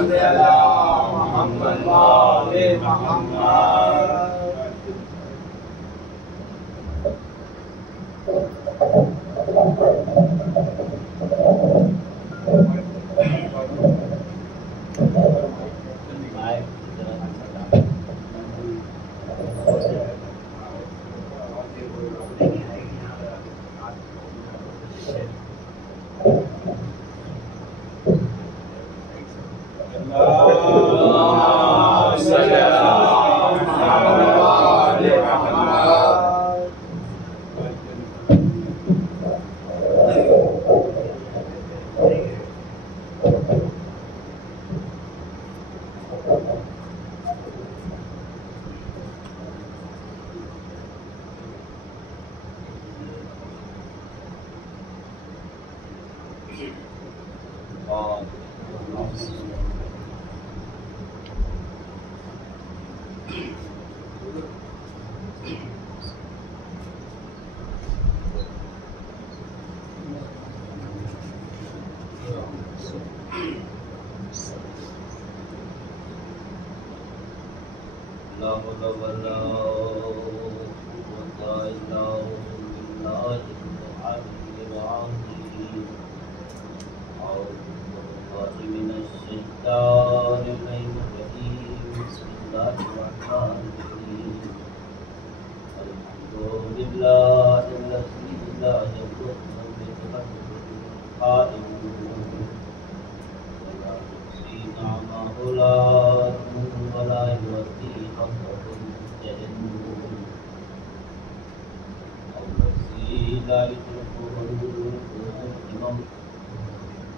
صل علی محمد و آل محمد.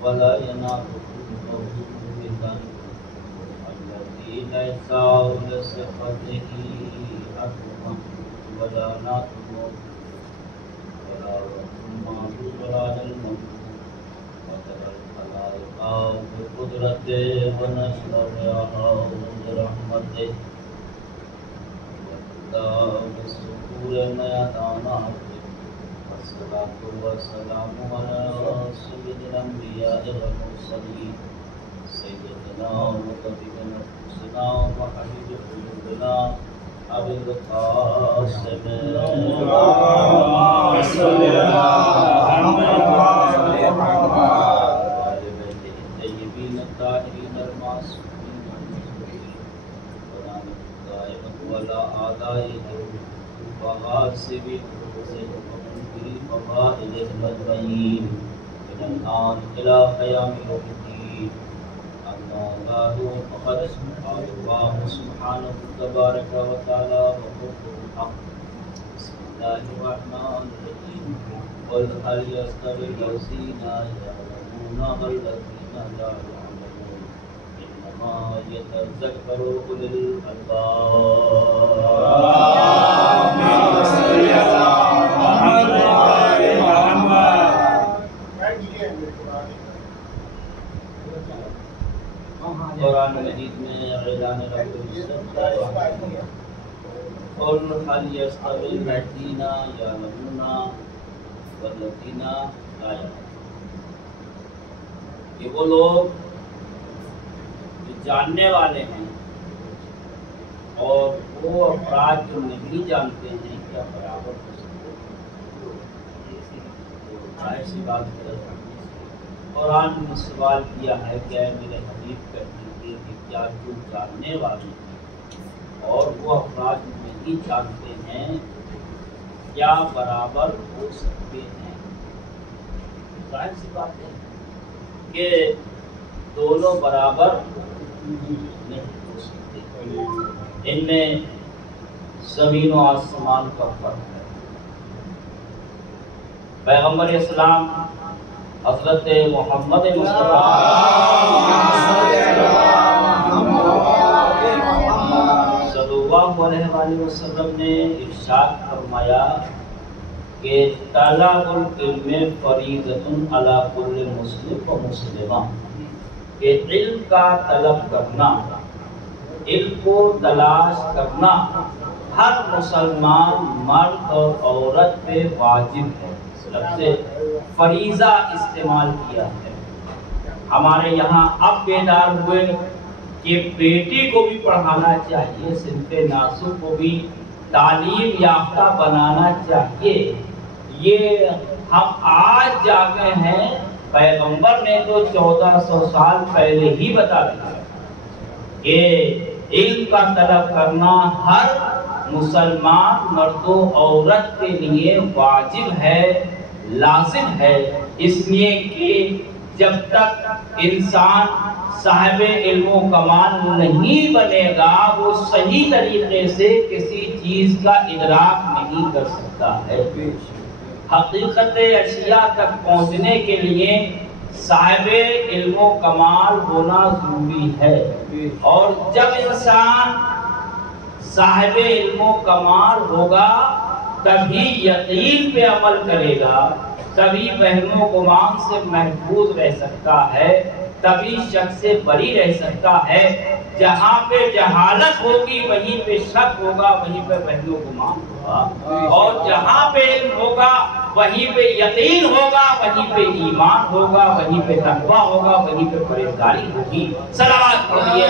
ولا ينال الذي ليس لصفته أكرم ولا ناطق ولا رحمة ولا الموت وترى الخلائق بقدرته ونشرها برحمته وكتاب السكور ميدانا. والصلاة والسلام على سيد الأنبياء والمرسلين سيدنا وطبيب نفوسنا وحبيب قلوبنا أبي القاسم اللهم صل على محمد وعلى آل بيته الطيبين الطاهرين المعصومين ونعمة الدائمة وعلى آبائهم وغاسبهم فضائلهم أجمعين من الآن إلى قيام يوم الدين. أما بعد فقد قال الله سبحانه تبارك وتعالى وقوله الحق. بسم الله الرحمن الرحيم. قل هل يستوي الذين يعلمون والذين لا يعلمون إنما يتذكر أولو الألباب. قرآن مجید میں اعلان رب العزت قل هل يستوي الذين يعلمون والذين لا يعلمون. کہ وہ لوگ جو جاننے والے ہیں اور وہ افراد جو نہیں جانتے ہیں کیا برابر ہو سکتے ہیں؟ ظاہر سی بات ہے. قرآن نے سوال کیا ہے کہ اے میرے حبیب کہتے ہیں کہ کیا جو جاننے والے ہیں اور وہ افراد نہیں جانتے ہیں کیا برابر ہو سکتے ہیں؟ ظاہر سی بات ہے کہ دونوں برابر نہیں ہو سکتے. ان میں زمین و آسمان کا فرق ہے. پیغمبر اسلام حضرت محمد مصطفیٰ صلی اللہ علیہ وسلم نے ارشاد فرمایا کہ طلب العلم فریضۃ علی کل مسلم و مسلمہ. کہ علم کا طلب کرنا، علم کو تلاش کرنا ہر مسلمان مرد اور عورت پہ واجب ہے. لفظ فریضہ استعمال کیا ہے. ہمارے یہاں اب بیدار ہوئے کہ بیٹی کو بھی پڑھانا چاہیے، صنف ناسو کو بھی تعلیم یافتہ بنانا چاہیے۔ یہ ہم آج جاگے ہیں، پیغمبر نے تو 1400 سال پہلے ہی بتا دیا کہ علم کا طلب کرنا ہر مسلمان مرد و عورت کے لیے واجب ہے، لازم ہے، اس لیے کہ جب تک انسان صاحب علم و کمال نہیں بنے گا وہ صحیح طریقے سے کسی چیز کا ادراک نہیں کر سکتا ہے۔ حقیقت اشیاء تک پہنچنے کے لیے صاحب علم و کمال ہونا ضروری ہے، اور جب انسان صاحب علم و کمال ہوگا تبھی یقین پہ عمل کرے گا، تبھی وہم و گمان سے محفوظ رہ سکتا ہے، تبھی شک سے بری رہ سکتا ہے۔ جہاں پہ جہالت ہوگی وہیں پہ شک ہوگا، وہیں پہ وہم و گمان ہوگا، اور جہاں پہ علم ہوگا وہیں پہ یقین ہوگا، وہیں پہ ایمان ہوگا، وہیں پہ تقویٰ ہوگا، وہیں پہ پرہیزگاری ہوگی۔ صلوات پڑھیے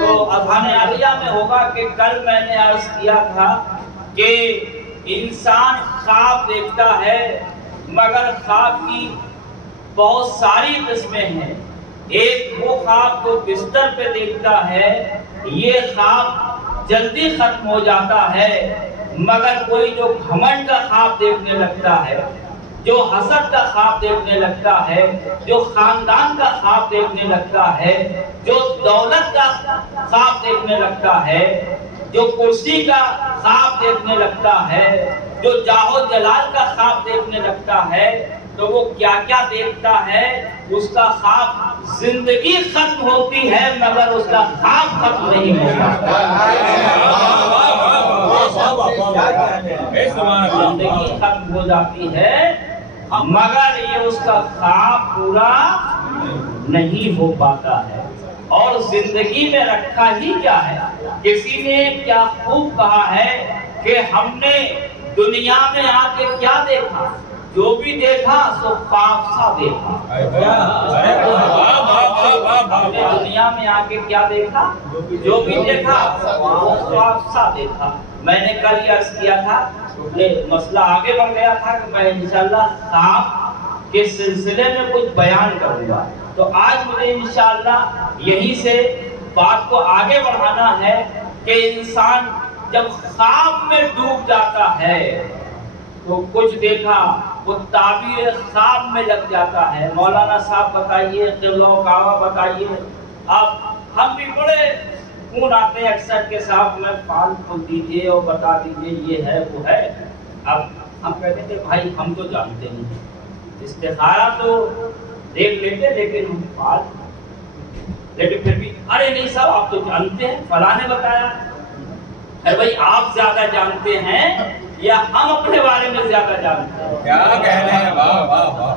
تو اذان عالیہ میں ہوگا کہ کل میں نے عرض کیا تھا کہ انسان خواب دیکھتا ہے، مگر خواب کی بہت ساری قسمیں ہیں۔ ایک وہ خواب جو بستر پہ دیکھتا ہے، یہ خواب جلدی ختم ہو جاتا ہے، مگر کوئی جو گھمنڈ کا خواب دیکھنے لگتا ہے، جو حسد کا خواب دیکھنے لگتا ہے، جو خاندان کا خواب دیکھنے لگتا ہے، جو دولت کا خواب دیکھنے لگتا ہے، جو کرسی کا خواب دیکھنے لگتا ہے، جو جاہ و جلال کا خواب دیکھنے لگتا ہے، تو وہ کیا کیا دیکھتا ہے؟ اس کا خواب زندگی ختم ہوتی ہے مگر اس کا خواب ختم نہیں ہوتا۔ زندگی ختم ہو جاتی ہے مگر یہ اس کا خواب پورا نہیں ہو پاتا ہے۔ اور زندگی میں رکھا ہی کیا ہے؟ کسی نے کیا خوب کہا ہے کہ ہم نے دنیا میں آ کے کیا دیکھا؟ جو بھی دیکھا سو خواب سا دیکھا۔ ہم نے دنیا میں آ کے کیا دیکھا؟ جو بھی دیکھا وہ خواب سا دیکھا۔ میں نے کل یہ عرض کیا تھا کہ مسئلہ آگے بڑھ گیا تھا کہ میں انشاءاللہ خواب کے سلسلے میں کچھ بیان کروں گا، تو آج مجھے انشاءاللہ یہیں سے بات کو آگے بڑھانا ہے کہ انسان جب خواب میں ڈوب جاتا ہے تو کچھ دیکھا وہ تعبیر خواب میں لگ جاتا ہے۔ مولانا صاحب بتائیے، قبلہ و کعبہ بتائیے۔ اب ہم بھی بڑے فون آتے ہیں اکثر کے صاحب میں فال کھول دیجئے اور بتا دیجئے یہ ہے وہ ہے۔ اب ہم کہتے ہیں بھائی ہم تو جانتے نہیں، استخارہ تو دیکھ لیتے لیکن ہم فال، لیکن پھر بھی ارے نہیں صاحب آپ تو جانتے ہیں، فلاں نے بتایا۔ ارے بھائی آپ زیادہ جانتے ہیں یا ہم اپنے بارے میں زیادہ جانتے ہیں؟ کیا کہنے ہیں؟ واہ واہ واہ۔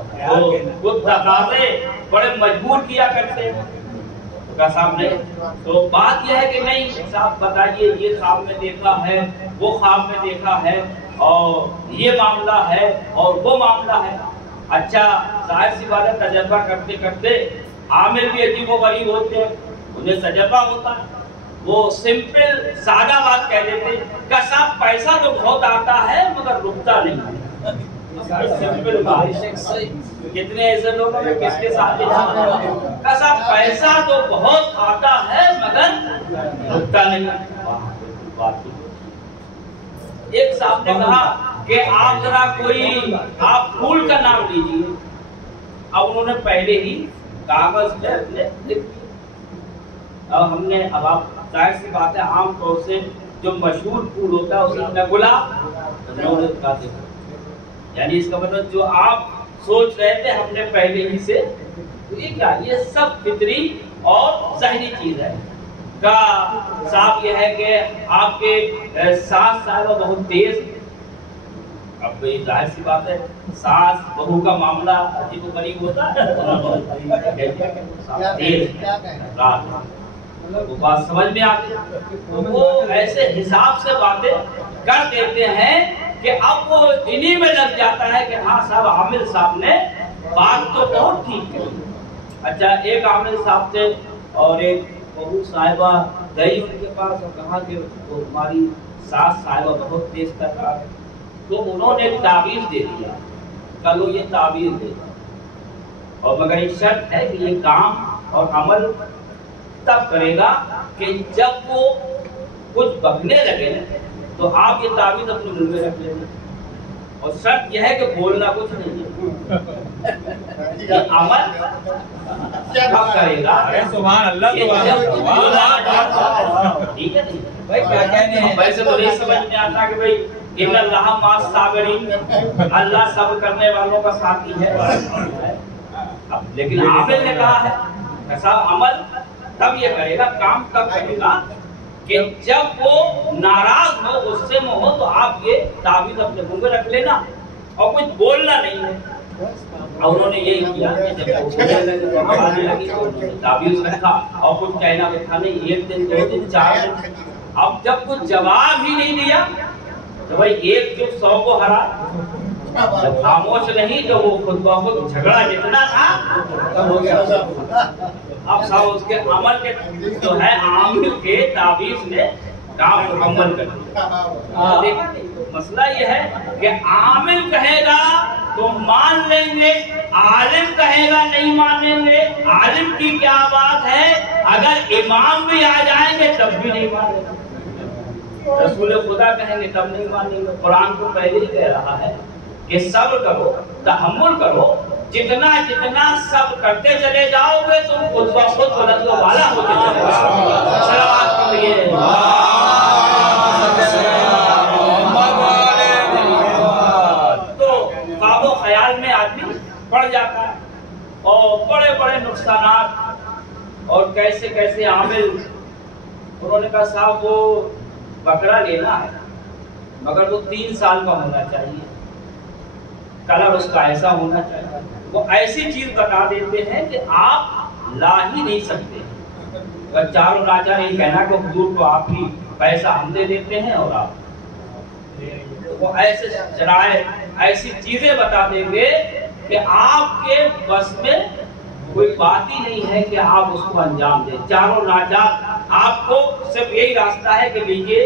وہ تقاضے بڑے مجبور کیا کرتے ہیں تو کہا صاحب نہیں، تو بات یہ ہے کہ نہیں صاحب بتائیے یہ خواب میں دیکھا ہے، وہ خواب میں دیکھا ہے، اور یہ معاملہ ہے اور وہ معاملہ ہے۔ اچھا ظاہر سی بات ہے تجربہ کرتے کرتے عامل بھی عجیب و غریب ہوتے ہیں، انہیں تجربہ ہوتا ہے، وہ سمپل سادہ بات کہہ دیتے کہ صاحب پیسہ تو بہت آتا ہے مگر رکتا نہیں ہے۔ سمپل بات، کتنے ایسے لوگ ہیں کس کے ساتھ کہ صاحب پیسہ تو بہت آتا ہے مگر رکتا نہیں ہے۔ ایک صاحب نے کہا کہ آپ ذرا کوئی آپ پھول کا نام لیجیے۔ اب انہوں نے پہلے ہی کاغذ پہ لکھ دیا، اب ہم نے اب آپ ظاہر سی بات ہے عام طور سے جو مشہور پھول ہوتا ہے اسے میں گلاب کا دیکھا، یعنی اس کا مطلب جو آپ سوچ رہے تھے ہم نے پہلے ہی سے، تو یہ کیا یہ سب فطری اور ذہنی چیز ہے۔ کا صاحب یہ ہے کہ آپ کے ساس صاحبہ بہت تیز، اب ظاہر سی بات ہے ساس بہو کا معاملہ عجیب و غریب ہوتا ہے، وہ بات سمجھ میں آتی ہے، وہ ایسے حساب سے باتیں کر دیتے ہیں کہ اب وہ انہی میں لگ جاتا ہے کہ ہاں صاحب عامل صاحب نے بات تو بہت ٹھیک ہے. اچھا ایک عامل صاحب تھے اور ایک بہو صاحبہ گئی ان کے پاس اور کہا کہ وہ ہماری ساس صاحبہ بہت تیز ترقا ہے. تو انہوں نے ایک تعویذ دے دیا، کلو یہ تعویذ دے دیا، اور مگر ایک شرط ہے کہ یہ کام اور عمل تب کرے گا کہ جب وہ کچھ بکنے لگے تو آپ یہ تعویذ اپنے منہ میں رکھ لیں گے، اور شرط یہ ہے کہ بولنا کچھ نہیں ہے. یہ عمل کب کرے گا؟ سبحان اللہ ٹھیک ہے بھائی، کیا کہنے ہیں؟ ویسے تو نہیں سمجھ میں آتا کہ بھائی ان اللہ مع الصابرین، اللہ صبر کرنے والوں کا ساتھی ہے. لیکن عامل نے کہا ہے ایسا عمل تب یہ کرے گا، کام تب کرے گا کہ جب وہ ناراض ہو، غصے میں ہو، تو آپ یہ تعویذ اپنے منہ میں رکھ لینا اور کچھ بولنا نہیں ہے. اور انہوں نے یہی کیا کہ جب وہ بولنے لگے آنے لگی تو انہوں نے تعویذ رکھا اور کچھ کہنا تھا نہیں، 1 دن 2 دن 4 دن. اب جب کچھ جواب ہی نہیں دیا تو بھائی 1 چپ 100 کو ہرا. جب خاموش نہیں تو وہ خود بخود جھگڑا جتنا تھا ختم ہو گیا. اب صاحب اس کے عمل کے جو ہے عامل کے تعویذ نے کام مکمل کر دیا. دیکھا مسئلہ یہ ہے کہ عامل کہے گا تو مان لیں گے، عالم کہے گا نہیں مانیں گے. عالم کی کیا بات ہے، اگر امام بھی آ جائیں گے تب بھی نہیں مانیں گے. رسول خدا کہیں گے تب نہیں مانیں گے. قرآن کو پہلے ہی کہہ رہا ہے کہ صبر کرو، تحمل کرو. جتنا جتنا صبر کرتے چلے جاؤ گے تم خود بخود بلند و بالا ہوتے چلے جاؤ. صلوات پڑھیے. تو خواب و خیال میں آدمی پڑ جاتا ہے اور بڑے بڑے نقصانات. اور کیسے کیسے عامل، انہوں نے کہا صاحب وہ بکرا لینا ہے مگر وہ 3 سال کا ہونا چاہیے، کلر اس کا ایسا ہونا چاہیے. وہ ایسی چیز بتا دیتے ہیں کہ آپ لا ہی نہیں سکتے. اگر چاروں ناچار یہ کہنا کہ حضور کو آپ ہی پیسہ ہم دے دیتے ہیں اور آپ، وہ ایسے شرائط ایسی چیزیں بتا دیں گے کہ آپ کے بس میں کوئی بات ہی نہیں ہے کہ آپ اس کو انجام دیں. چاروں ناچار آپ کو صرف یہی راستہ ہے کہ لیجیے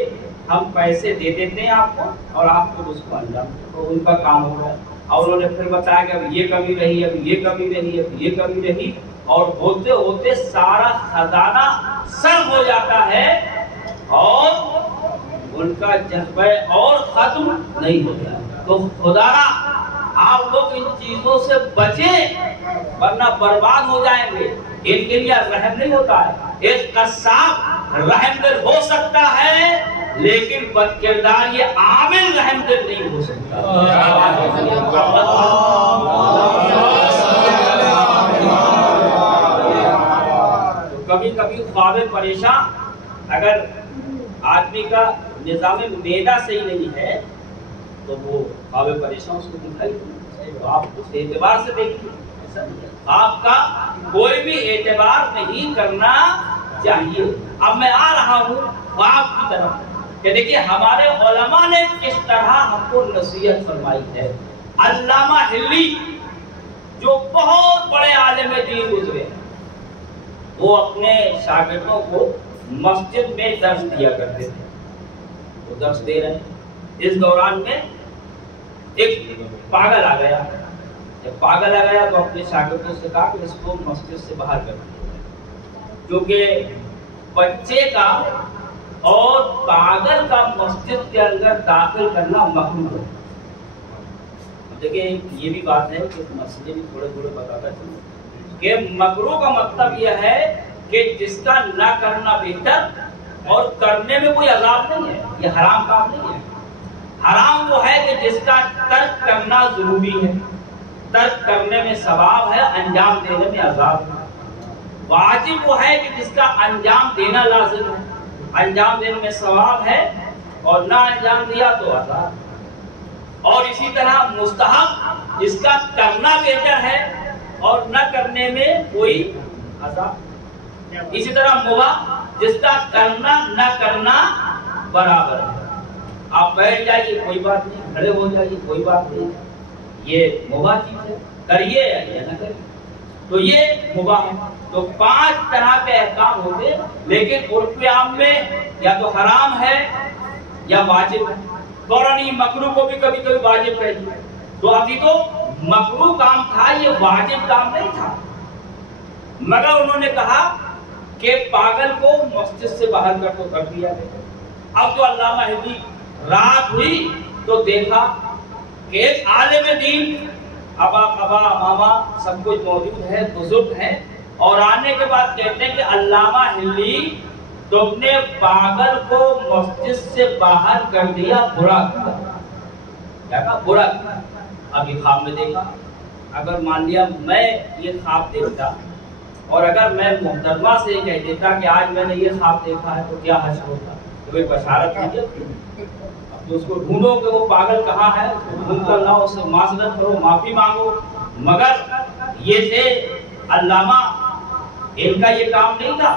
ہم پیسے دے دیتے ہیں آپ کو اور آپ کو اس کو انجام دیں. تو ان کا کام ہو رہا ہے. اور انہوں نے پھر بتایا کہ اب یہ کمی رہی، اب یہ کمی رہی، اب یہ کمی رہی، اور ہوتے ہوتے سارا خزانہ سر ہو جاتا ہے اور ان کا جذبہ اور ختم نہیں ہو جاتا. تو خدا آپ لوگ ان چیزوں سے بچیں ورنہ برباد ہو جائیں گے. ان کے لیے رحم نہیں ہوتا ہے. ایک قصاب رحم دل ہو سکتا ہے لیکن بد کردار یہ عامل رحم دل نہیں ہو سکتا. کبھی کبھی خواب پریشان، اگر آدمی کا نظام معدہ صحیح نہیں ہے تو وہ خواب پریشان اس کو دکھائی تو آپ اس اعتبار سے دیکھیے. آپ کا کوئی بھی اعتبار نہیں کرنا چاہیے. اب میں آ رہا ہوں خواب کی طرف کہ دیکھیے ہمارے علماء نے کس طرح ہم کو نصیحت فرمائی ہے. علامہ ہلی جو بہت بڑے عالم دین گزرے، وہ اپنے شاگردوں کو مسجد میں درس دیا کرتے تھے. وہ درس دے رہے ہیں، اس دوران میں ایک پاگل آ گیا. جب پاگل آ گیا تو اپنے شاگردوں سے کہا کہ اس کو مسجد سے باہر کر دیا، کیونکہ بچے کا اور پاگل کا مسجد کے اندر داخل کرنا مکروہ ہے. دیکھیں یہ بھی بات ہے کہ مسئلے بھی تھوڑے تھوڑے بتاتا چلوں کہ مکروہ کا مطلب یہ ہے کہ جس کا نہ کرنا بہتر اور کرنے میں کوئی عذاب نہیں ہے. یہ حرام کام نہیں ہے. حرام وہ ہے کہ جس کا ترک کرنا ضروری ہے، ترک کرنے میں ثواب ہے، انجام دینے میں عذاب ہے. واجب وہ ہے کہ جس کا انجام دینا لازم ہے، انجام دینے میں ثواب ہے اور نہ انجام دیا تو عذاب. اور اسی طرح مستحب جس کا کرنا بہتر ہے اور نہ کرنے میں کوئی عذاب. اسی طرح مباح جس کا کرنا نہ کرنا برابر ہے. آپ بیٹھ جائیے کوئی بات نہیں، کھڑے ہو جائیے کوئی بات نہیں، یہ مباح چیز ہے، کریے یا نہ کریے، تو یہ مباح ہے۔ تو 5 طرح کے احکام ہوتے ہیں، لیکن عرف عام میں یا تو حرام ہے یا واجب ہے۔ فوراً مکروہ کو بھی کبھی کبھی واجب کہہ دیا، تو ابھی تو مکروہ کام تھا، یہ واجب کام نہیں تھا، مگر انہوں نے کہا کہ پاگل کو مسجد سے باہر کر تو کر دیا گیا۔ اب تو علامہ حبی رات ہوئی تو دیکھا کہ ایک عالم دین ابا قبا ماما سب کچھ موجود ہے، بزرگ ہیں، اور آنے کے بعد کہتے ہیں کہ علامہ حلی تم نے پاگل کو مسجد سے باہر کر دیا، برا کیا۔ کیا کہا؟ برا کیا۔ اب یہ خواب میں دیکھا، اگر مان لیا میں یہ خواب دیکھتا اور اگر میں محترمہ سے کہہ دیتا کہ آج میں نے یہ خواب دیکھا ہے تو کیا حشر ہوتا؟ کوئی بشارت نہیں ہے؟ اب تو اس کو ڈھونڈو کہ وہ پاگل کہاں ہے، اس کو ڈھونڈ کر لاؤ، اس سے معذرت کرو، معافی مانگو، مگر یہ تھے علامہ، ان کا یہ کام نہیں تھا،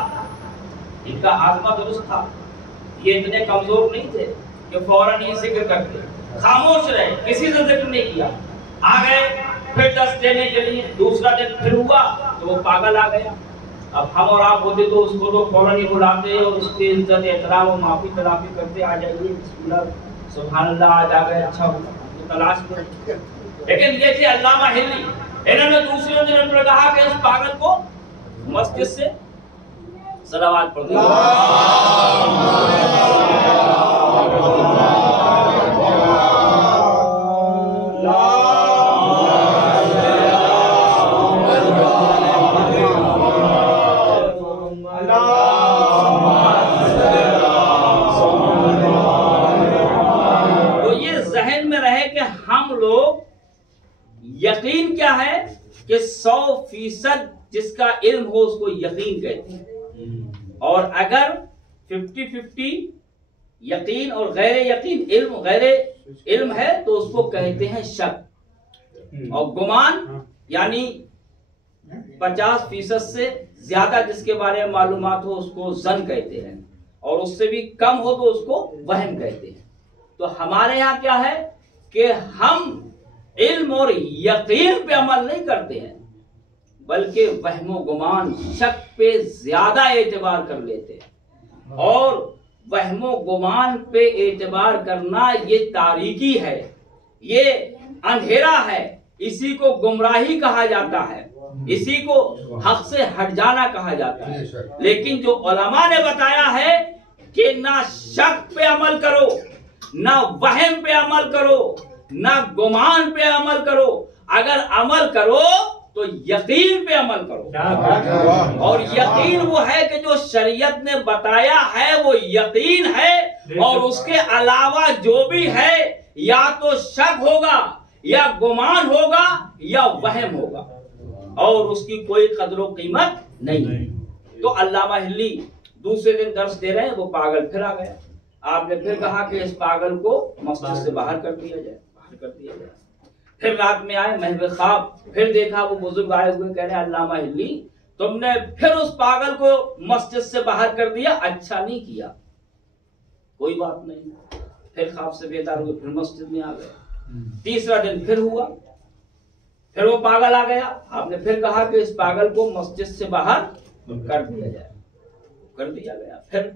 ان کا ہاضمہ درست تھا، یہ اتنے کمزور نہیں تھے کہ فوراً یہ ذکر کرتے، خاموش رہے، کسی سے ذکر نہیں کیا۔ آ گئے پھر 10 دینے کے لیے، دوسرا دن پھر ہوا تو وہ پاگل آ گیا۔ اب ہم اور آپ ہوتے تو اس کو تو فوراً ہی بلاتے اور اس کی عزت احترام و معافی تلافی کرتے، آ جائیے بسم اللہ سبحان اللہ، آج آ گئے اچھا ہوا، تو تلاش کریں۔ لیکن یہ تھے علامہ حلی، انہوں نے دوسرے دن پر کہا کہ اس پاگل کو مسجد سے صلوات پڑھ دیں۔ یقین کیا ہے کہ 100% جس کا علم ہو اس کو یقین کہتے ہیں، اور اگر 50-50 یقین اور غیر یقین، علم غیر علم ہے تو اس کو کہتے ہیں شک، اور گمان یعنی 50% سے زیادہ جس کے بارے میں معلومات ہو اس کو ظن کہتے ہیں، اور اس سے بھی کم ہو تو اس کو وہم کہتے ہیں۔ تو ہمارے یہاں کیا ہے کہ ہم علم اور یقین پہ عمل نہیں کرتے ہیں، بلکہ وہم و گمان، شک پہ زیادہ اعتبار کر لیتے ہیں، اور وہم و گمان پہ اعتبار کرنا یہ تاریکی ہے، یہ اندھیرا ہے، اسی کو گمراہی کہا جاتا ہے، اسی کو حق سے ہٹ جانا کہا جاتا ہے۔ لیکن جو علماء نے بتایا ہے کہ نہ شک پہ عمل کرو، نہ وہم پہ عمل کرو، نہ گمان پہ عمل کرو، اگر عمل کرو تو یقین پہ عمل کرو، اور یقین وہ ہے کہ جو شریعت نے بتایا ہے وہ یقین ہے، اور اس کے علاوہ جو بھی ہے یا تو شک ہوگا یا گمان ہوگا یا وہم ہوگا، اور اس کی کوئی قدر و قیمت نہیں۔ تو علامہ حلی دوسرے دن درس دے رہے ہیں، وہ پاگل پھر آ گیا، آپ نے پھر کہا کہ اس پاگل کو مسجد سے باہر کر دیا جائے، کر دیا گیا۔ پھر رات میں آئے محو خواب، پھر دیکھا وہ بزرگ آئے ہوئے، کہہ رہے علامہ حلی تم نے پھر اس پاگل کو مسجد سے باہر کر دیا، اچھا نہیں کیا، کوئی بات نہیں۔ پھر خواب سے بیدار ہوئے، پھر مسجد میں آ گئے۔ تیسرا دن پھر ہوا، پھر وہ پاگل آ گیا، آپ نے پھر کہا کہ اس پاگل کو مسجد سے باہر کر دیا جائے، کر دیا گیا۔ پھر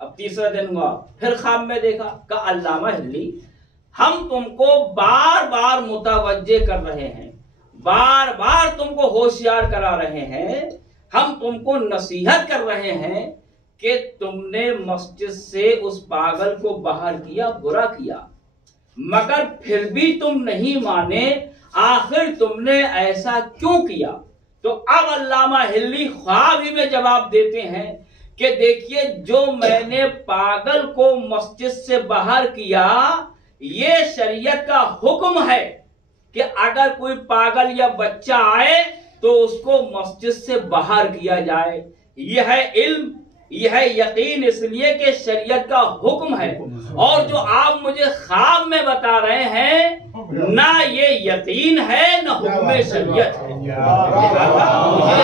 اب تیسرا دن ہوا، پھر خواب میں دیکھا، کہا علامہ حلی ہم تم کو بار بار متوجہ کر رہے ہیں، بار بار تم کو ہوشیار کرا رہے ہیں، ہم تم کو نصیحت کر رہے ہیں کہ تم نے مسجد سے اس پاگل کو باہر کیا، برا کیا، مگر پھر بھی تم نہیں مانے، آخر تم نے ایسا کیوں کیا؟ تو اب علامہ حلی خواب ہی میں جواب دیتے ہیں کہ دیکھیے جو میں نے پاگل کو مسجد سے باہر کیا، یہ شریعت کا حکم ہے کہ اگر کوئی پاگل یا بچہ آئے تو اس کو مسجد سے باہر کیا جائے، یہ ہے علم، یہ ہے یقین، اس لیے کہ شریعت کا حکم ہے۔ اور جو آپ مجھے خواب میں بتا رہے ہیں نہ یہ یقین ہے نہ حکم شریعت ہے، مجھے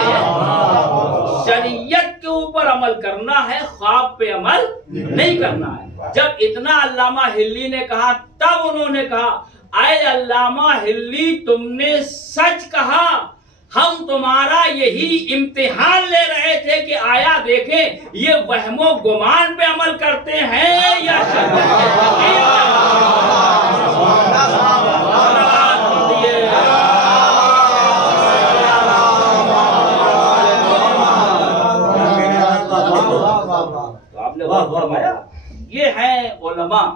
شریعت کے اوپر عمل کرنا ہے، خواب پہ عمل نہیں کرنا ہے۔ جب اتنا علامہ ہلی نے کہا تب انہوں نے کہا اے علامہ ہلی تم نے سچ کہا، ہم تمہارا یہی امتحان لے رہے تھے کہ آیا دیکھیں یہ وہم و گمان پہ عمل کرتے ہیں یا تو آپ نے فرمایا یہ ہیں علماء،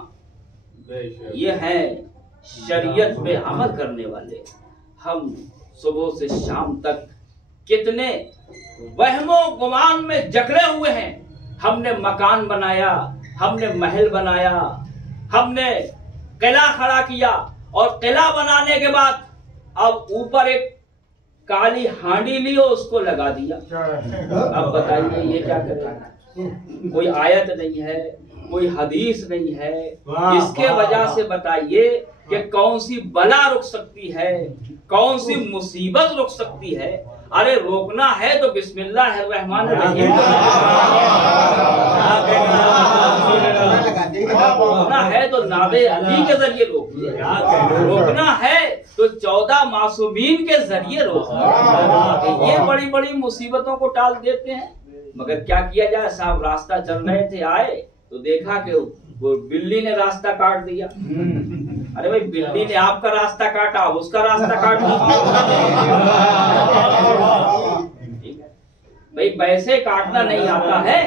یہ ہیں شریعت پہ عمل کرنے والے۔ ہم صبح سے شام تک کتنے وہم و گمان میں جکڑے ہوئے ہیں۔ ہم نے مکان بنایا، ہم نے محل بنایا، ہم نے قلعہ کھڑا کیا، اور قلعہ بنانے کے بعد اب اوپر ایک کالی ہانڈی لی اور اس کو لگا دیا۔ اب بتائیے یہ کیا کرے؟ کوئی آیت نہیں ہے، کوئی حدیث نہیں ہے، اس کے وجہ سے بتائیے کہ کون سی بلا رک سکتی ہے، کون سی مصیبت رک سکتی ہے؟ ارے روکنا ہے تو بسم اللہ الرحمن الرحیم، روکنا ہے تو ناب علی کے ذریعے روکیے، روکنا ہے تو 14 معصومین کے ذریعے روکیے۔ یہ بڑی بڑی مصیبتوں کو ٹال دیتے ہیں، مگر کیا کیا جائے صاحب؟ راستہ چل رہے تھے، آئے تو دیکھا کہ وہ بلی نے راستہ کاٹ دیا۔ ارے بھائی بلی نے آپ کا راستہ کاٹا، اب اس کا راستہ کاٹ دیجیے۔ بھائی ویسے کاٹنا نہیں آتا ہے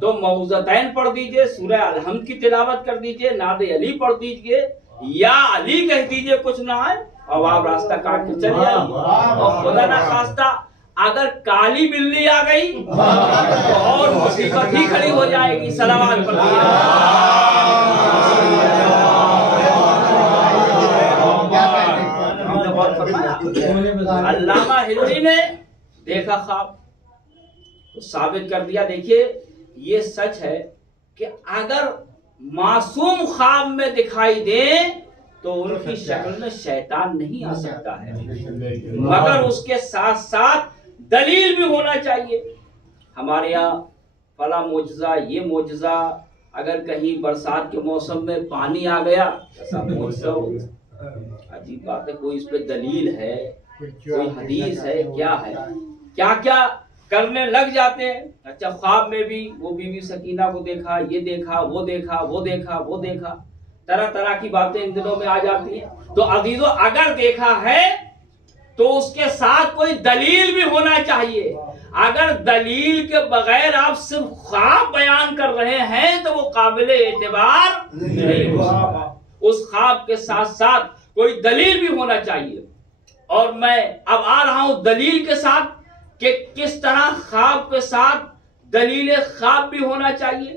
تو موعظتین پڑھ دیجئے، سورہ الحمد کی تلاوت کر دیجئے، نعت علی پڑھ دیجئے، یا علی کہہ دیجئے، کچھ نہ آئے اور آپ راستہ کاٹ کے چلے آئیے۔ اور خدا نہ خواستہ اگر کالی بلی آ گئی تو اور مصیبت ہی کھڑی ہو جائے گی۔ صلوات پڑھیے۔ علامہ ہلری نے دیکھا خواب تو ثابت کر دیا۔ دیکھیے یہ سچ ہے کہ اگر معصوم خواب میں دکھائی دے تو ان کی شکل میں شیطان نہیں آ سکتا ہے، مگر اس کے ساتھ ساتھ دلیل بھی ہونا چاہیے۔ ہمارے یہاں فلاں معجزہ، یہ معجزہ، اگر کہیں برسات کے موسم میں پانی آ گیا ایسا معجزہ ہوتا ہے۔ عجیب بات ہے، کوئی اس پہ دلیل ہے، کوئی حدیث ہے، کیا ہے؟ کیا کیا کرنے لگ جاتے ہیں۔ اچھا خواب میں بھی وہ بی بی سکینہ کو دیکھا، یہ دیکھا، وہ دیکھا، وہ دیکھا، وہ دیکھا، طرح طرح کی باتیں ان دنوں میں آ جاتی ہیں۔ تو عزیزو اگر دیکھا ہے تو اس کے ساتھ کوئی دلیل بھی ہونا چاہیے۔ اگر دلیل کے بغیر آپ صرف خواب بیان کر رہے ہیں تو وہ قابل اعتبار نہیں ہو سکتا۔ اس خواب کے ساتھ ساتھ کوئی دلیل بھی ہونا چاہیے۔ اور میں اب آ رہا ہوں دلیل کے ساتھ کہ کس طرح خواب کے ساتھ دلیل خواب بھی ہونا چاہیے۔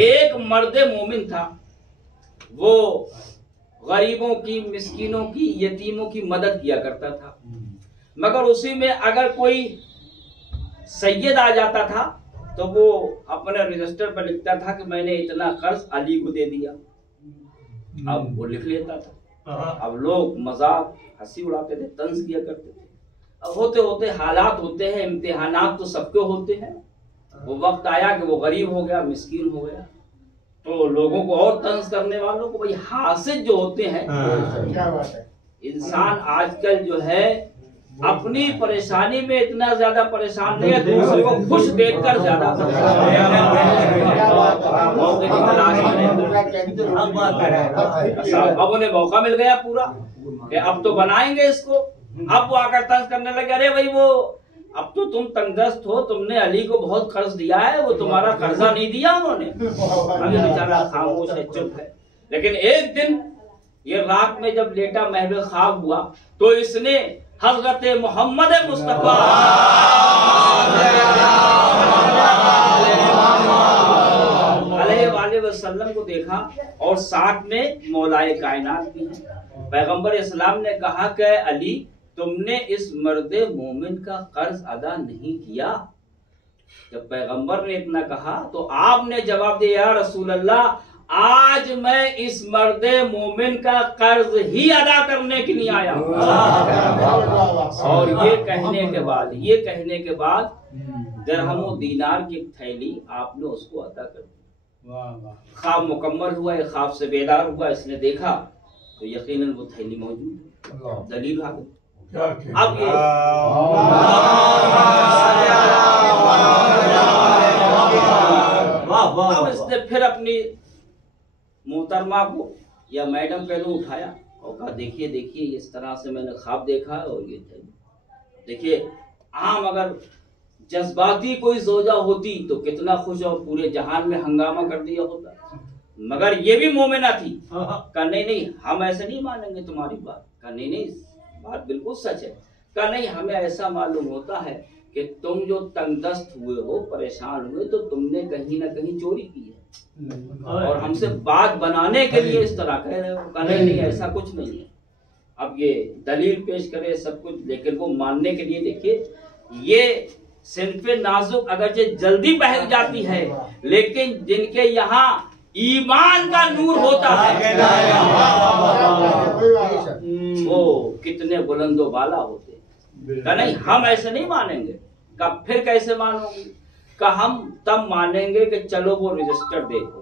ایک مرد مومن تھا، وہ غریبوں کی، مسکینوں کی، یتیموں کی مدد کیا کرتا تھا، مگر اسی میں اگر کوئی سید آ جاتا تھا تو وہ اپنے رجسٹر پر لکھتا تھا کہ میں نے اتنا قرض علی کو دے دیا، اب وہ لکھ لیتا تھا۔ اب لوگ مذاق ہنسی اڑاتے تھے، طنز کیا کرتے تھے۔ اب ہوتے ہوتے حالات ہوتے ہیں، امتحانات تو سب کے ہوتے ہیں، وہ وقت آیا کہ وہ غریب ہو گیا، مسکین ہو گیا، تو لوگوں کو اور طنز کرنے والوں کو بھائی حاسد جو ہوتے ہیں، انسان آج کل جو ہے اپنی پریشانی میں اتنا زیادہ پریشان نہیں ہے، دوسرے کو خوش دیکھ کر زیادہ اب انہیں موقع مل گیا پورا کہ اب تو بنائیں گے اس کو۔ اب وہ آ کر طنز کرنے لگے، ارے بھائی وہ اب تو تم تنگ دست ہو، تم نے علی کو بہت قرض دیا ہے، وہ تمہارا قرضہ نہیں دیا انہوں نے۔ ابھی بیچارہ خاموش ہے، چپ ہے۔ لیکن ایک دن یہ رات میں جب لیٹا محو خواب ہوا تو اس نے حضرت محمد مصطفیٰ علیہ وآلہ وسلم کو دیکھا، اور ساتھ میں مولائے کائنات بھی ہیں۔ پیغمبر اسلام نے کہا کہ علی تم نے اس مرد مومن کا قرض ادا نہیں کیا۔ جب پیغمبر نے اتنا کہا تو آپ نے جواب دیا، یا رسول اللہ آج میں اس مرد مومن کا قرض ہی ادا کرنے کے لیے آیا ہوں۔ اور یہ کہنے کے بعد درہم و دینار کی تھیلی آپ نے اس کو عطا کر دی۔ خواب مکمل ہوا، ایک خواب سے بیدار ہوا، اس نے دیکھا تو یقیناً وہ تھیلی موجود ہے، دلیل آ گئی۔ اب یہ اب اس نے پھر اپنی محترمہ کو یا میڈم کہہ لوں اٹھایا اور کہا دیکھیے دیکھیے اس طرح سے میں نے خواب دیکھا ہے اور یہ تھیلی۔ دیکھیے عام اگر جذباتی کوئی زوجہ ہوتی تو کتنا خوش اور پورے جہان میں ہنگامہ کر دیا ہوتا، مگر یہ بھی مومنہ تھی۔ کہا نہیں نہیں ہم ایسے نہیں مانیں گے تمہاری بات، کہا نہیں نہیں بات بالکل سچ ہے، کہا نہیں ہمیں ایسا معلوم ہوتا ہے کہ تم جو تنگ دست ہوئے ہو، پریشان ہوئے، تو تم نے کہیں نہ کہیں چوری کی ہے اور ہم سے بات بنانے کے لیے اس طرح کہہ رہے ہو۔ کہا نہیں نہیں ایسا کچھ نہیں ہے۔ اب یہ دلیل پیش کرے سب کچھ، لیکن وہ ماننے کے لیے دیکھیے یہ صنف نازک اگرچہ جلدی بہل جاتی ہے، لیکن جن کے یہاں ایمان کا نور ہوتا ہے وہ کتنے بلند و بالا ہوتے ہیں۔ کہ نہیں ہم ایسے نہیں مانیں گے۔ کہ پھر کیسے مانو گے؟ کہ ہم تب مانیں گے کہ چلو وہ رجسٹر دیکھو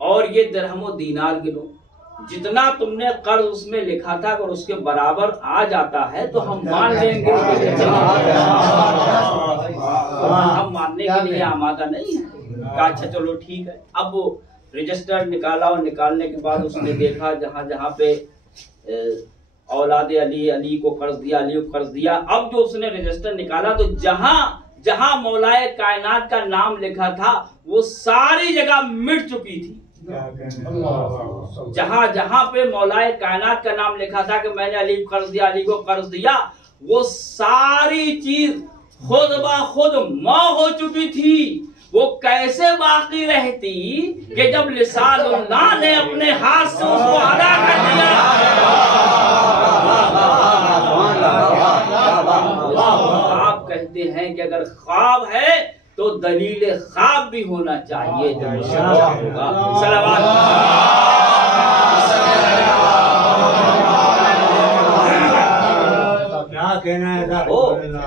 اور یہ درہم و دینار گنو، جتنا تم نے قرض اس میں لکھا تھا اگر اس کے برابر آ جاتا ہے تو ہم مان لیں گے، ہم ماننے کے لیے آمادہ نہیں ہے۔ کہا اچھا چلو ٹھیک ہے۔ اب وہ رجسٹر نکالا اور نکالنے کے بعد اس نے دیکھا جہاں جہاں پہ اولاد علی، علی کو قرض دیا، علی کو قرض دیا۔ اب جو اس نے رجسٹر نکالا تو جہاں جہاں مولائے کائنات کا نام لکھا تھا وہ ساری جگہ مٹ چکی تھی۔ جہاں جہاں پہ مولائے کائنات کا نام لکھا تھا کہ میں نے علی کو قرض دیا، علی کو قرض دیا، وہ ساری چیز خود بخود ماں ہو چکی تھی۔ وہ کیسے باقی رہتی کہ جب لسان اللہ نے اپنے ہاتھ سے اس کو ادا کر دیا۔ آپ کہتے ہیں کہ اگر خواب ہے تو دلیل خواب بھی ہونا چاہیے جو مشجع ہوگا۔ صلوات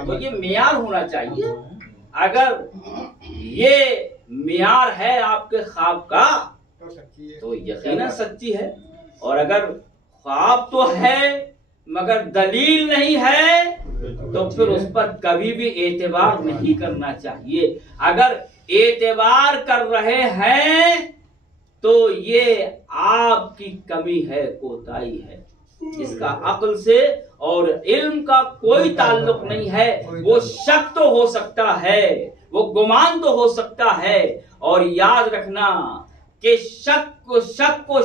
تو یہ معیار ہونا چاہیے۔ اگر یہ معیار ہے آپ کے خواب کا تو یقیناً سچی ہے، اور اگر خواب تو ہے مگر دلیل نہیں ہے تو پھر اس پر کبھی بھی اعتبار نہیں کرنا چاہیے۔ اگر اعتبار کر رہے ہیں تو یہ آپ کی کمی ہے، کوتاہی ہے، اس کا عقل سے اور علم کا کوئی تعلق نہیں ہے۔ وہ شک تو ہو سکتا ہے، وہ گمان تو ہو سکتا ہے، اور یاد رکھنا کہ شک کو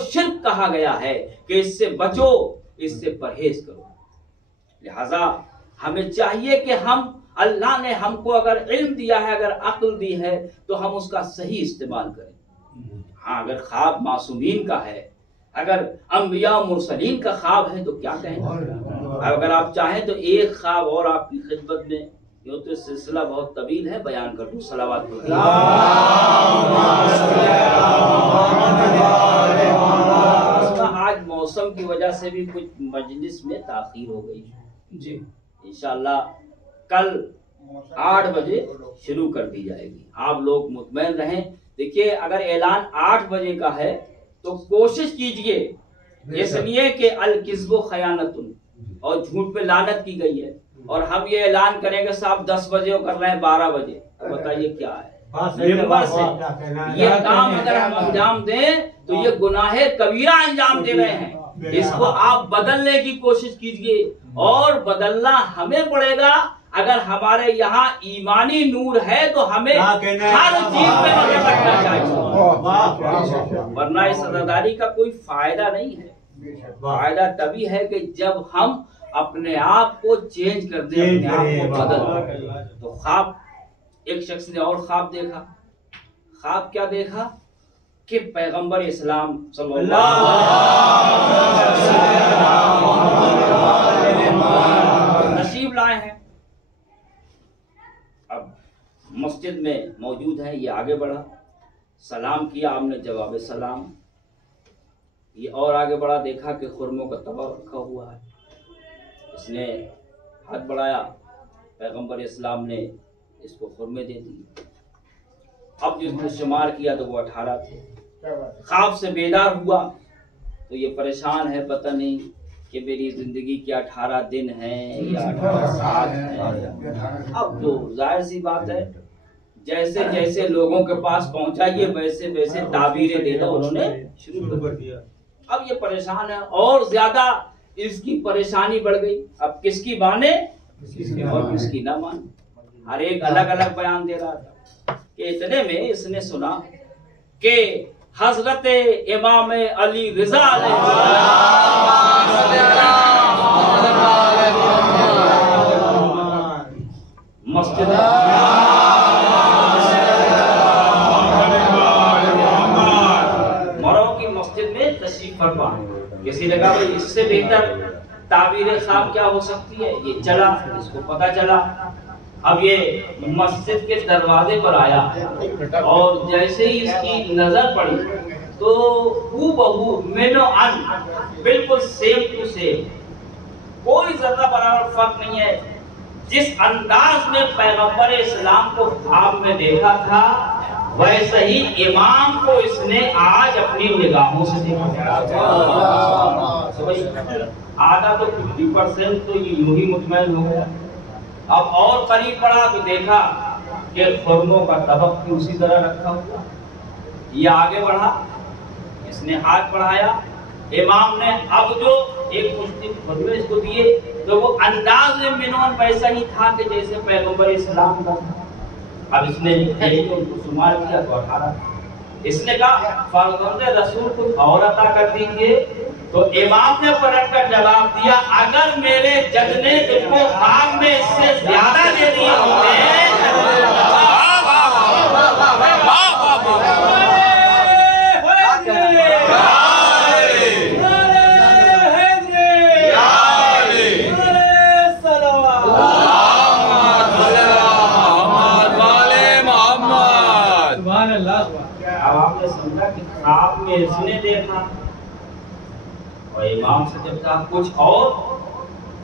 شرک کہا گیا ہے کہ اس سے بچو، اس سے پرہیز کرو۔ لہذا ہمیں چاہیے کہ ہم، اللہ نے ہم کو اگر علم دیا ہے، اگر عقل دی ہے تو ہم اس کا صحیح استعمال کریں۔ ہاں اگر خواب معصومین کا ہے، اگر انبیاء و مرسلین کا خواب ہے تو کیا کہیں۔ اگر آپ چاہیں تو ایک خواب اور آپ کی خدمت میں، یہ تو سلسلہ بہت طویل ہے، بیان کر دوں۔ صلوات آج موسم کی وجہ سے بھی کچھ مجلس میں تاخیر ہو گئی جی، انشاءاللہ کل 8 بجے شروع کر دی جائے گی، آپ لوگ مطمئن رہیں۔ دیکھیے اگر اعلان 8 بجے کا ہے تو کوشش کیجئے، اس لیے کہ الکذب و خیانت، اور جھوٹ پہ لعنت کی گئی ہے، اور ہم یہ اعلان کریں کہ صاحب 10 بجے وہ کر رہے ہیں 12 بجے، بتائیے کیا ہے؟ ممبر سے یہ کام اگر ہم انجام دیں تو یہ گناہ کبیرہ انجام دے رہے ہیں۔ اس کو آپ بدلنے کی کوشش کیجئے، اور بدلنا ہمیں پڑے گا۔ اگر ہمارے یہاں ایمانی نور ہے تو ہمیں ہر چیز پہ نظر رکھنا چاہیے، ورنہ اس عزاداری کا کوئی فائدہ نہیں ہے۔ فائدہ تبھی ہے کہ جب ہم اپنے آپ کو چینج کر دیں، اپنے آپ کو بدل دیں۔ تو خواب، ایک شخص نے اور خواب دیکھا۔ خواب کیا دیکھا کہ پیغمبر اسلام صلی اللہ علیہ وسلم تشریف لائے ہیں، اب مسجد میں موجود ہیں۔ یہ آگے بڑھا، سلام کیا، آپ نے جواب سلام۔ یہ اور آگے بڑھا، دیکھا کہ خرموں کا طبق رکھا ہوا ہے، اس نے ہاتھ بڑھایا، پیغمبر اسلام نے اس کو خرمے دے دی۔ اب جس نے شمار کیا تو وہ 18 تھے. خواب سے بیدار ہوا تو یہ پریشان ہے، پتہ نہیں کہ میری زندگی کیا 18 دن ہیں یا 18 سال ہیں. اب تو ظاہر سی بات ہے جیسے جیسے لوگوں کے پاس پہنچا یہ ویسے ویسے تعبیریں دینا انہوں نے شروع کر دیا. اب یہ پریشان ہے اور زیادہ اس کی پریشانی بڑھ گئی. اب کس کی مانے اور کس کی نہ مانے، ہر ایک الگ الگ بیان دے رہا تھا. کہ اتنے میں اس نے سنا کہ حضرت امام علی رضا علیہ مسجد مرو کی مسجد میں تشریف فرما. کسی نے کہا بھائی اس سے بہتر تعبیر خواب کیا ہو سکتی ہے. یہ چلا، اس کو پتا چلا. اب یہ مسجد کے دروازے پر آیا اور جیسے ہی اس کی نظر پڑی تو ہو بہو منو ان بالکل سیم ٹو سیم، کوئی ذرہ برابر فرق نہیں ہے. جس انداز میں پیغمبر اسلام کو خواب میں دیکھا تھا ویسے ہی امام کو اس نے آج اپنی نگاہوں سے دیکھا. آدھا تو 50% تو یہ یوں ہی مطمئن ہو گیا. اب اور قریب پڑا تو دیکھا کہ خرموں کا طبق بھی اسی طرح رکھا ہوا. یہ آگے بڑھا، اس نے ہاتھ بڑھایا، امام نے اب جو ایک مشتی خرمے اس کو دیے تو وہ انداز میں منون ویسا ہی تھا کہ جیسے پیغمبر اسلام کا تھا. اب اس نے ان کو شمار کیا تو 18. اس نے کہا فرزند رسول کو اور عطا کر دیجیے. تو امام نے پلٹ کر جواب دیا اگر میرے جج نے تم کو خواب میں اس سے زیادہ دے دیے ہوتے اب آپ نے سمجھا کہ خواب میں اس نے دیکھا اور امام سے جب کہا کچھ اور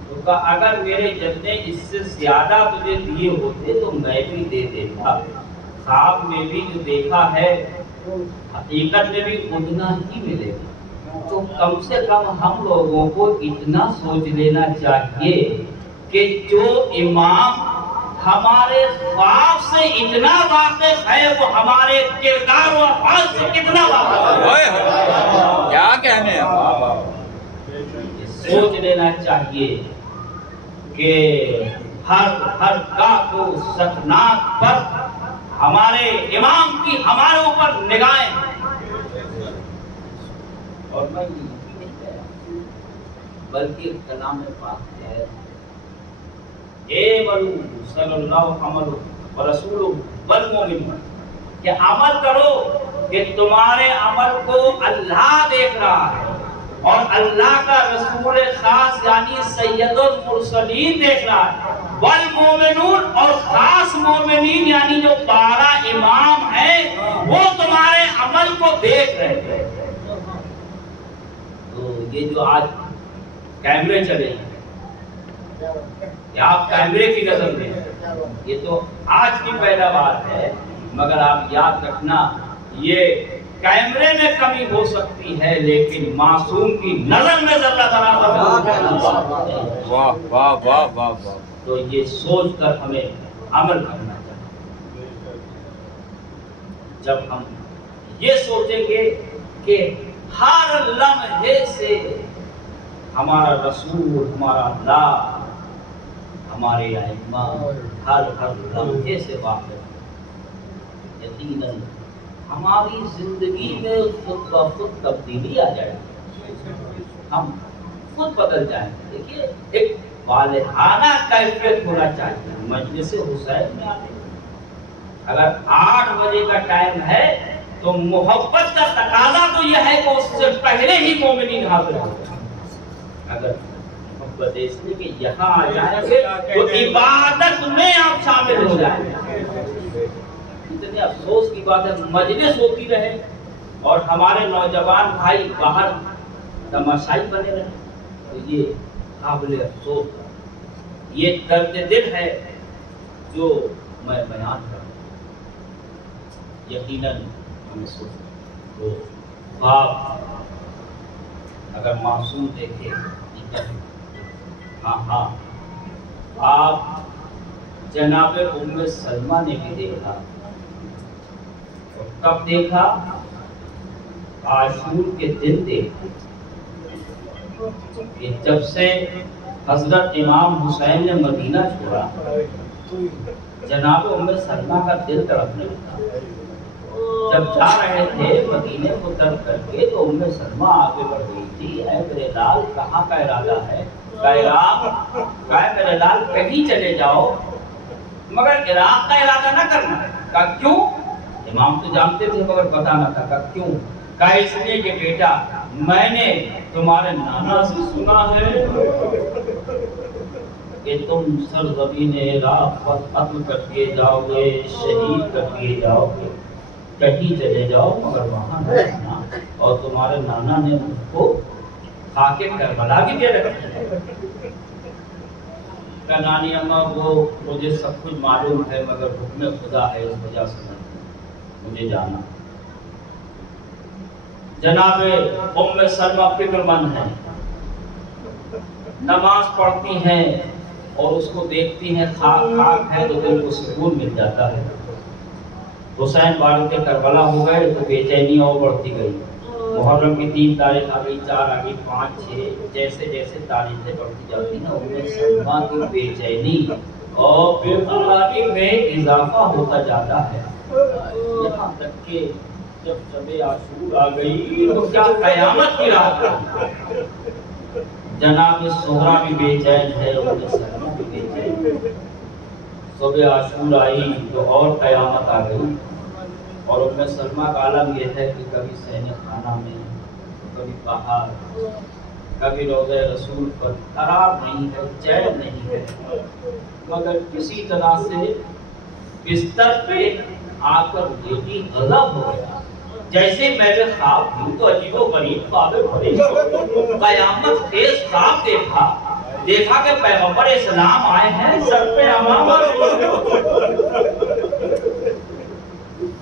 تو کہا اگر میرے جج نے اس سے زیادہ تجھے دیے ہوتے تو میں بھی دے دیتا. خواب میں بھی جو دیکھا ہے حقیقت میں بھی اتنا ہی ملے گا. تو کم سے کم ہم لوگوں کو اتنا سوچ لینا چاہیے کہ جو امام ہمارے خواب سے اتنا واقف ہے وہ ہمارے کردار و افعال سے کتنا واقف ہے. کیا کہنے ہیں، سوچ لینا چاہیے کہ ہر گاہ کو سکنات پر ہمارے امام کی ہمارے اوپر نگاہیں. اور میں یہ نہیں کہہ رہا بلکہ کلام پاک ہے اے ولو صلی اللہ علیہ ورسولہ والمؤمنون کہ عمل کرو کہ تمہارے عمل کو اللہ دیکھ رہا ہے اور اللہ کا رسول خاص یعنی سید المرسلین دیکھ رہا ہے. والمؤمنون اور خاص مومنین یعنی جو 12 امام ہیں وہ تمہارے عمل کو دیکھ رہے ہیں. تو یہ جو آج کیمرے چلے ہیں یا آپ کیمرے کی نظر میں یہ تو آج کی پیداوار ہے، مگر آپ یاد رکھنا یہ کیمرے میں کمی ہو سکتی ہے لیکن معصوم کی نظر میں ذرہ برابر. واہ واہ واہ واہ واہ. تو یہ سوچ کر ہمیں عمل کرنا چاہیے. جب ہم یہ سوچیں گے کہ ہر لمحے سے ہمارا رسول، ہمارا اللہ، ہمارے ائمہ ہر لمحے سے واقف ہے، یقیناً ہماری زندگی میں خود بخود تبدیلی آ جائے گی، ہم خود بدل جائیں گے. دیکھیے ایک والہانہ کیفیت ہونا چاہیے. مجلس حسین میں آنے اگر 8 بجے کا ٹائم ہے تو محبت کا تقاضا تو یہ ہے کہ اس سے پہلے ہی مومنین حاضر ہو جائیں. اگر محبت اس لیے کہ یہاں آ جائیں گے تو عبادت میں آپ شامل ہو جائیں گے. اتنے افسوس کی بات ہے مجلس ہوتی رہے اور ہمارے نوجوان بھائی باہر تماشائی بنے رہے تو یہ قابل افسوس ہے. یہ درد دل ہے جو میں بیان کر رہا ہوں. یقیناً ہمیں سوچنا تو باپ اگر معصوم دیکھے ہاں آپ جناب ام سلمہ نے بھی دیکھا، اور کب دیکھا؟ عاشور کے دن دیکھا کہ جب سے حضرت امام حسین نے مدینہ چھوڑا جناب ام سلمہ کا دل تڑپنے لگا۔ جب جا رہے تھے مدینے کو ترک کر کے تو ام سلمہ آگے بڑھ گئی تھی، اے میرے لال کہاں کا ارادہ ہے؟ عراق کا میرے لال کہیں چلے جاؤ مگر عراق کا ارادہ نہ کرنا۔ کہا کیوں؟ امام تو جانتے تھے مگر پتا نہ تھا۔ کہا کیوں؟ کہا اس لیے کہ بیٹا میں نے تمہارے نانا سے سنا ہے کہ تم سرزمین عراق پر قتل کر دیے جاؤ گے، شہید کر دیے جاؤ گے، کہیں چلے جاؤ مگر وہاں نہ رہنا، اور تمہارے نانا نے مجھ کو خاک کربلا بھی دے رکھی ہے۔ کہ نانی اماں وہ مجھے سب کچھ معلوم ہے مگر حکم خدا ہے، اس وجہ سے مجھے جانا۔ جناب ام سلمہ فکر مند ہیں، نماز پڑھتی ہیں اور اس کو دیکھتی ہیں خاک ہے تو دل کو سکون مل جاتا ہے۔ حسین والد کربلا ہو گئے تو بے چینی اور بڑھتی گئی۔ محرم کی 3 تاریخ آ گئی، 4 آ گئی، 5، 6، جیسے جیسے تاریخیں بڑھتی جاتی ہیں ام سلمہ کی بے چینی اور بے قراری میں اضافہ ہوتا جاتا ہے، یہاں تک کہ جب شب عاشور آ گئی تو کیا قیامت کی رات ہے۔ جناب سغرا بھی بے چین ہے، ام سلمہ بھی بے چین ہے۔ شب عاشور آئی تو اور قیامت آ گئی، اور ام سلمہ کا عالم یہ ہے کہ کبھی سینہ خانہ میں، کبھی باہر، کبھی روضہ رسول پر قرار نہیں ہے، چین نہیں ہے، مگر کسی طرح سے بستر پہ آ کر یہی غضب ہو گیا جیسے میں نے خواب بھی تو عجیب و غریب خواب بڑے قیامت خیز خواب دیکھا کہ پیغمبر اسلام آئے ہیں، سر پہ امامہ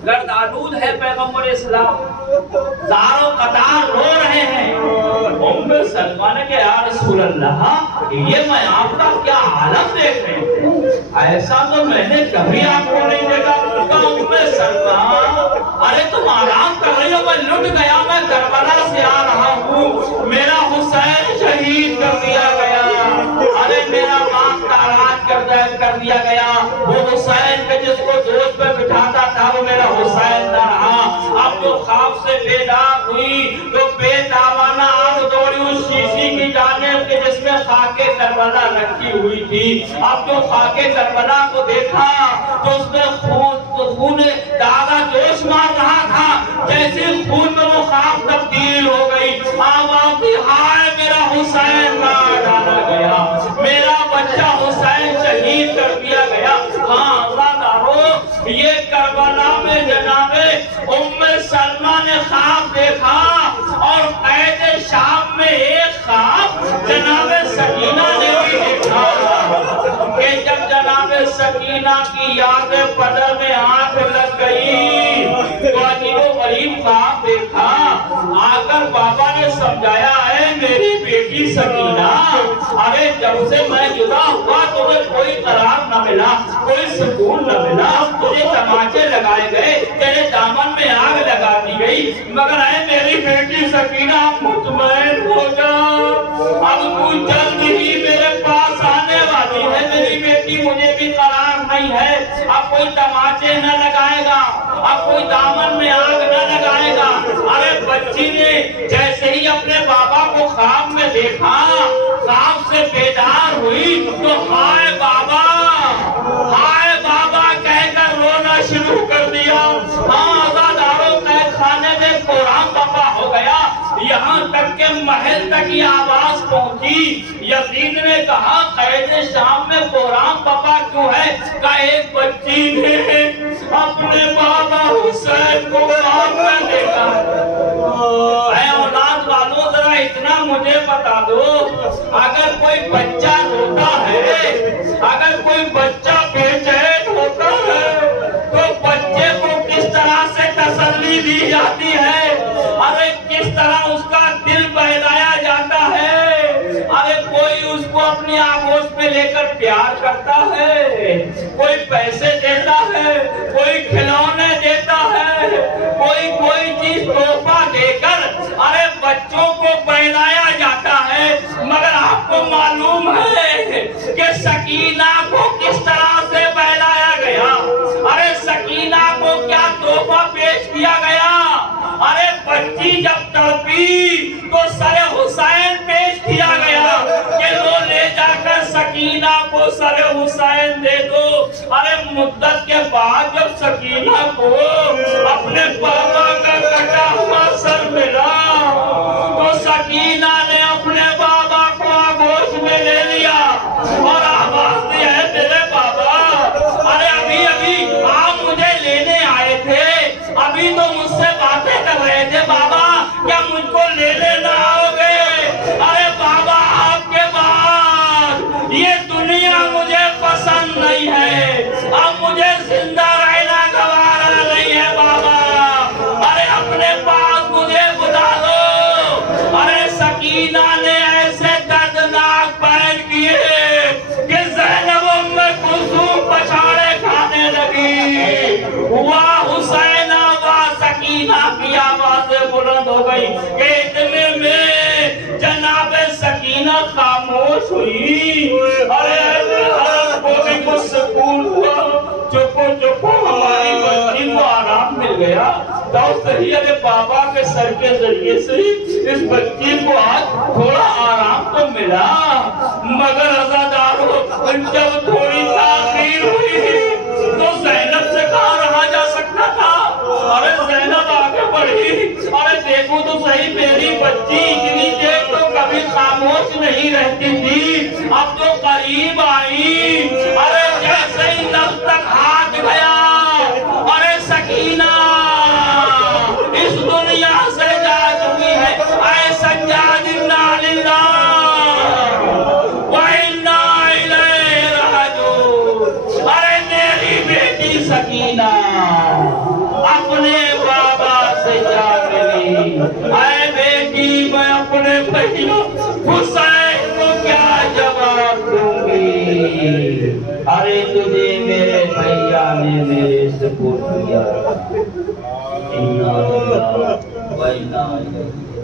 گرد آلود ہے پیغمبر اسلام، زار و قطار رو رہے ہیں۔ ام سلمہ نے کہ یا رسول اللہ یہ میں آپ کا کیا عالم دیکھ رہے ہیں، ایسا تو میں نے کبھی آپ کو نہیں دیکھا۔ ام سلمہ ارے تم آرام کر رہی ہو، میں لٹ گیا، میں کربلا سے آ رہا ہوں، میرا حسین شہید کر دیا گیا، ارے میرا باپ تاراج کر دیا گیا، وہ حسین کے جس کو دوست پہ بٹھاتا تھا وہ میرا حسین نہ رہا۔ اب جو خواب سے بیدار ہوئی تو بے دامانہ آنکھ دوڑی اس شیشی کی جانب کے جس میں خاک کربلا رکھی ہوئی تھی۔ اب جو خاک کربلا کو دیکھا تو اس میں خون داغا جوش مار رہا تھا، جیسے خون میں وہ خواب تبدیل ہو گئی۔ آواز دی ہائے میرا حسین مار ڈالا گیا، میرا بچہ حسین شہید کر دیا گیا۔ ہاں وفادارو، یہ کربلا میں جناب ام سلمہ نے خواب دیکھا، اور قید شام میں ایک خواب جناب سکینہ نے بھی دیکھا کہ جب جناب سکینہ کی یاد بدر میں آنکھ لگ گئی تو عجیب و غریب خواب دیکھا۔ آ کر بابا نے سمجھایا ہے میری بیٹی سکینہ، ارے جب سے میں جدا ہوا تمہیں کوئی قرار نہ ملا، کوئی سکون نہ ملا، تجھے تماچے لگائے گئے، تیرے دامن میں آگ لگا دی گئی، مگر اے میری بیٹی سکینہ مطمئن ہو جا، اب تو جلد ہی میرے پاس آنے والی ہے، میری بیٹی مجھے بھی قرار نہیں ہے، اب کوئی تماچے نہ لگائے گا، اب کوئی دامن میں آگ نہ لگائے گا۔ ارے بچی نے جیسے ہی اپنے بابا کو خواب میں دیکھا، خواب سے بیدار ہوئی تو ہائے بابا کہہ کر رونا شروع کر دیا۔ ہاں آزاداروں قید خانے میں قرآن بابا ہو گیا، یہاں تک کہ محل تک یہ آواز پہنچی۔ یزید نے کہا قید شام میں قرآن بابا کیوں ہے؟ کہ ایک بچی نے اپنے بابا حسین کو خواب میں دیکھا۔ اے اولاد والوں ذرا اتنا مجھے بتا دو، اگر کوئی بچہ روتا ہے، اگر کوئی بچہ بے چین ہوتا ہے تو بچے کو کس طرح سے اپنے آغوش میں لے کر پیار کرتا ہے، کوئی پیسے دیتا ہے، کوئی کھلونے دیتا ہے، کوئی چیز تحفہ دے کر ارے بچوں کو بہلایا جاتا ہے۔ مگر آپ کو معلوم ہے کہ سکینہ کو کس طرح سے بہلایا گیا؟ ارے سکینہ کو کیا تحفہ پیش کیا گیا؟ ارے بچی جب تڑپی تو سر حسین پیش کیا گیا کہ لو لے جا کر سکینہ کو سر حسین دے دو۔ ارے مدت کے بعد جب سکینہ کو اپنے بابا کا کٹا ہوا سر ملا تو سکینہ نے اپنے بابا کو آغوش میں لے لیا اور آواز دیا ہے میرے بابا، ارے ابھی آپ مجھے لینے آئے تھے، ابھی تو مجھ سے باتیں کر رہے تھے بابا، کیا مجھ کو لینے نہ آؤ گے؟ ارے بابا آپ کے بعد یہ دنیا مجھے پسند نہیں ہے، اب مجھے زندہ رہنا گوارا نہیں ہے بابا، ارے اپنے پاس مجھے بلا دو۔ ارے سکینہ نے ایسے دردناک بیان کیے کہ زینب ام کلثوم پچھاڑے کھانے لگی۔ واہ حسین واہ سکینہ کی آوازیں بلند ہو گئی کہ اتنے میں جناب سکینہ خاموش ہوئی۔ ارے حرم کو بھی کچھ سکون ہوا، چپو ہماری بچی کو آرام مل گیا۔ تو صحیح ارے بابا کے سر کے ذریعے سے اس بچی کو آج تھوڑا آرام تو ملا، مگر عزادارو جب تھوڑی تاخیر ہوئی تو زینب سے کہاں رہا جا سکتا تھا؟ ارے زینب آگے بڑھی، ارے دیکھو تو صحیح میری بچی اتنی دیر تو کبھی خاموش نہیں رہتی تھی، اب تو قریب آئی، ارے جیسے ہی نفس تک ہاتھ